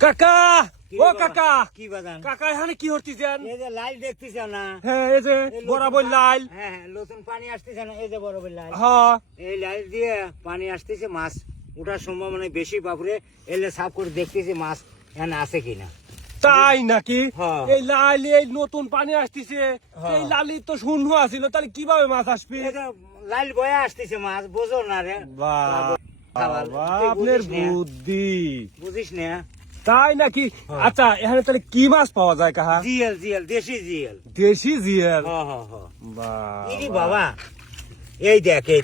কাকা! ও কাকা! কি বাদান কাকা এখানে কি এই যে লাইল দেখতেছ না? হ্যাঁ এই যে বরাবর লাল হ্যাঁ হ্যাঁ নতুন পানি আসতেছে না এই যে বরাবর লাইল। হ্যাঁ। এই লাইল দিয়ে পানি আসতেছে মাছ ওঠার সম্ভাবনা বেশি বাপুরে এলে সাফ করে দেখতেছি মাছ এখানে আছে কিনা। তাই নাকি? হ্যাঁ। এই লাল এই নতুন পানি আসতেছে হ্যাঁ। এই লালি তো শূন্য আছিল তাহলে কীভাবে মাছ আসবে? লাইল বয়ে আসতেছে মাছ বোঝো না রে। আপনার বুদ্ধি। বুঝিস না। তাই নাকি? হ্যাঁ। আচ্ছা এখানে তাহলে কি মাছ পাওয়া যায় কাহা? জিএল জিএল দেশি জিএল। দেশি জিয়াল হ্যাঁ হ্যাঁ। বাবা। এই দেখ এই?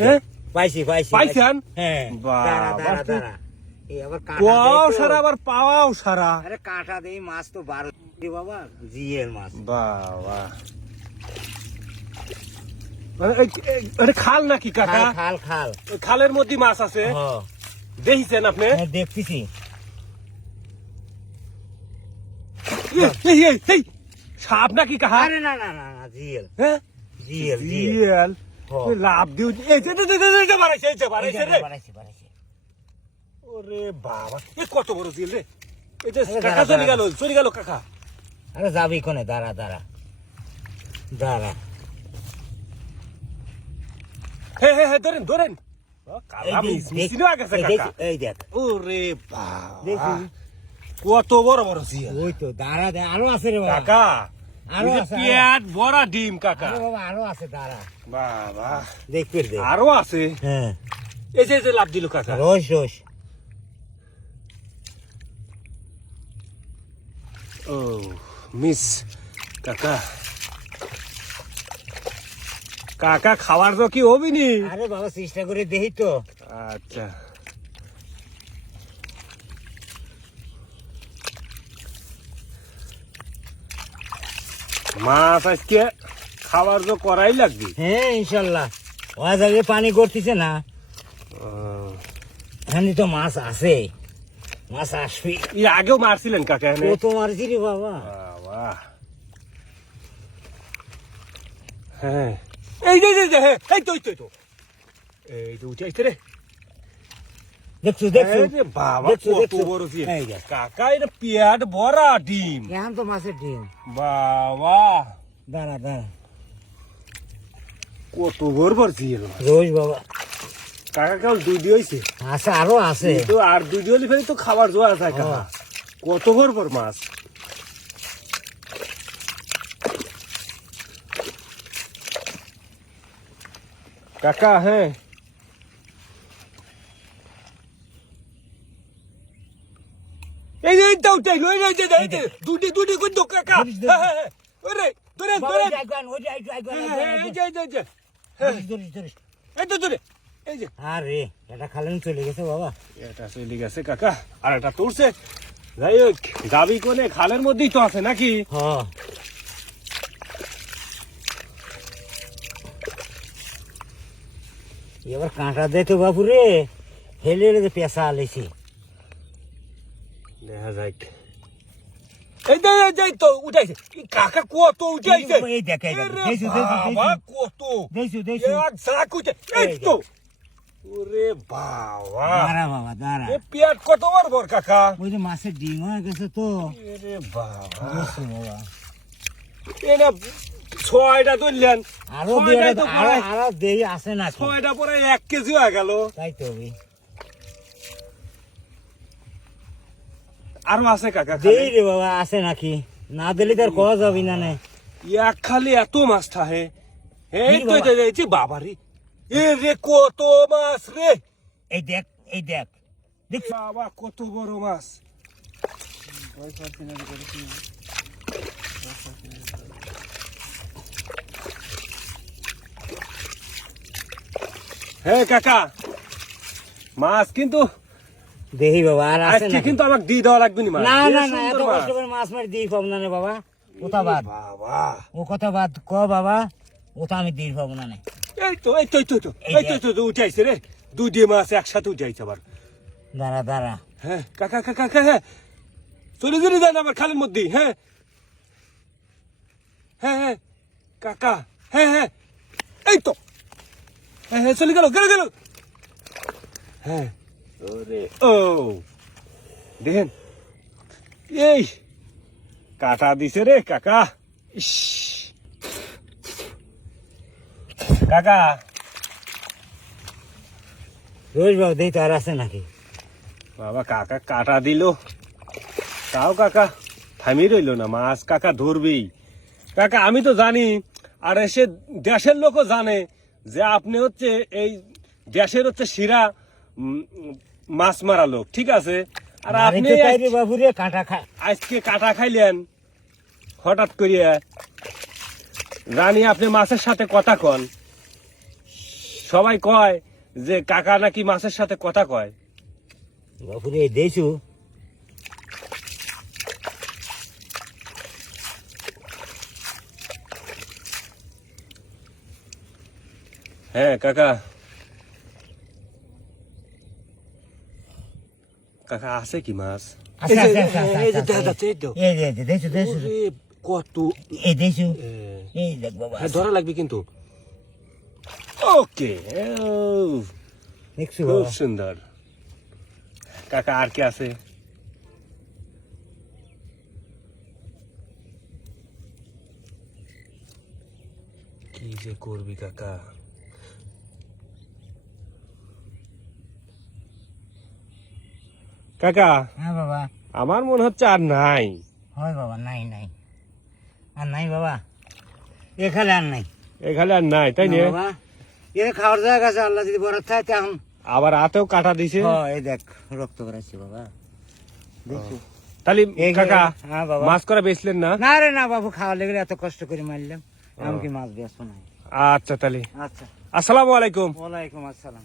পাইছি পাইছি পাইছেন? হ্যাঁ। সারা আবার পাওয়াও সারা। আরে কাঁটা দেই মাছ তো বারো বাবা জিএল মাছ। খাল নাকি কাকা? খাল খাল খাল। খালের মধ্যে মাছ আছে। দেখছেন আপনি? দেখতেছি। এই, এই, সাপ নাকি কাহা? আরে না না না না হ্যাঁ জিয়াল হ্যাঁ। এই লাভ দিও। এই যে যে- যে- যে বাড়াইছে এই যে বাড়াইছে রে। বাড়াইছি বাড়াইছি। ওরে বাবা এ কত বড় জিল রে। এই যে কাকা চলে গেল চলে গেল কাকা। আরে যাবি কোনে? দাঁড়া দাঁড়া। দাঁড়া। হে হে হে ধরেন ধরেন। কালা মিস আগে কাকা। এই দেখ। ওরে বাবা। দেখি। কত বড় বড় জিয়াল ওই তো দাঁড়া দে আরও আছে রে বাবা। কাকা আরও আছে। পেট ভরা ডিম কাকা। আরে বাবা আরও আছে দাঁড়া। বাবা। দেখ ফির দে। আরও আছে? হ্যাঁ। এই যে লাভ দিল কাকা। রোজ রোজ ও মিস কাকা। কাকা খাবার তো কি হবি নি? আরে বাবা চেষ্টা করে দেখি তো। আচ্ছা। মাছ আজকে খাবার তো করাই লাগবে। হ্যাঁ ইনশাল্লাহ। ওয়া জায়গায় পানি করতেছে না। এখানে তো মাছ আছে। মাছ আসবে। এর আগেও মারছিলেন কাকা এখানে? কত মারছি রে বাবা। বাবা। হ্যাঁ। এই যে এই যে হ্যাঁ এই তো এই তো এই তো। এই তো উঠে রে। দেখছ দেখছ বাবা কত বড় জিয়া। কাকা এটা পেট ভরা ডিম। এখন তো মাছের ডিম। বাবা। দাঁড়া দাঁড়া। কত বড় বড় রোজ বাবা। কাকা কেমন দিয়ে হয়েছে আছে আরও আছে। তো আর দিয়ে হলে ফেলে তো খাবার জোয়া যায় কাকা। হ্যাঁ। কত বড় বড় মাছ? কাকা হ্যাঁ এই যে এইটা উঠাই লই এই যে এই যে দুটি দুটি কোন দো কাকা। ওরে ধরে বাবা, ধরে ওই যে আইগান, ওই যে আইগান, আইগান, আইগান, হ্যাঁ, এই যে যে তো ধরে এই যে আরে এটা খালেন চলে গেছে বাবা। এটা চলে গেছে কাকা। আর এটা তুলছে। যাই হোক গাবি কোনে খালের মধ্যেই তো আছে নাকি? হ্যাঁ। এবার কাঁটা দে তো বাবু রে হেলে হেলে পেশা আলেছি। দেখা যাক। এই যাই তো উঠাইছে কাকা কত উঠাইছে এই দেখ। কত এক ঝাঁক উঠে এই তো ওরে বাবা দাঁড়া বাবা দাঁড়া এ পেট কত বড় বড় কাকা ওই যে মাছের ডিম হয়ে গেছে তো এরে বাবা বাবা এটা ছয়টা তুললেন আরও আরও আরও দেই আছে না ছয়টা পরে এক কেজি হয়ে গেল তাই তো আরও আছে কাকা দেই রে বাবা আছে নাকি? না দিলে তার কওয়া যাবি না নে। এক খালি এত মাছ থাকে এই তো বাবা? এই যে বাবা রে এ রে কত মাছ রে। এই দেখ এই দেখ। দেখছ বাবা কত বড় মাছ। হ্যাঁ কাকা। মাছ কিন্তু দেহি বাবা আর আছে না কিন্তু আমাকে দিয়ে দেওয়া লাগবে না মাছ না না না এত কষ্ট করে মাছ মারি দিই পাবো না রে বাবা। ওটা বাদ। বাবা। ও কথা বাদ ক বাবা ওটা আমি দিই পাবো না। এই তো এই তো এই তো এই তো তো, উঠাইছে রে। দুই দিয়ে মাছ একসাথে উঠাইছে আবার। দাঁড়া দাঁড়া। হ্যাঁ কাকা কাকা কাকা হ্যাঁ। চলে চলে যান আবার খালের মধ্যেই হ্যাঁ। হ্যাঁ হ্যাঁ কাকা হ্যাঁ হ্যাঁ। এই তো। হ্যাঁ হ্যাঁ চলে গেল গেল গেল। হ্যাঁ। ওরে। ও দেখেন। এই কাটা দিছে রে কাকা। ইস। কাকা। রোজ বাবু দেই তো আর আছে নাকি? বাবা কাকা কাটা দিল। তাও কাকা থামি রইল না মাছ কাকা ধরবেই। কাকা আমি তো জানি আর এসে দেশের লোকও জানে যে আপনি হচ্ছে এই দেশের হচ্ছে শিরা মাছ মারা লোক ঠিক আছে? আর আপনি কাঁটা আজকে কাটা খাইলেন হঠাৎ করিয়া রানী আপনি মাছের সাথে কথা কন। সবাই কয় যে কাকা নাকি মাছের সাথে কথা কয়। বাবু রে দেইছু? হ্যাঁ কাকা কাকা আছে কি মাছ আছে, এই যে- আছে, আছে, এই যে আছে, দেখা আছে। যাচ্ছে, এই তো। এই যে দেইছু দেইছু ওরে, কত ধরা লাগবে কিন্তু ওকে খুব সুন্দর কাকা আর কি আছে কি যে করবি কাকা কাকা হ্যাঁ বাবা। আমার মনে হচ্ছে আর নাই। হয় বাবা নাই নাই। আর নাই বাবা। এখানে আর নাই। এখানে আর নাই তাই না না? বাবা এ খাওয়ার জায়গা আছে আল্লাহ যদি বরাদ থাকে এখন আবার হাতেও কাটা দিছে। এই দেখ রক্ত বেরাচ্ছে বাবা। তাহলে কাকা হ্যাঁ বাবা। মাছ করে বেচলেন না? না রে না বাবু খাওয়া লেগে এত কষ্ট করে মারলাম। আমি কি মাছ ব্যস্ত নাই আচ্ছা তাহলে। আচ্ছা। আসসালামু আলাইকুম। ওয়ালাইকুম আসসালাম।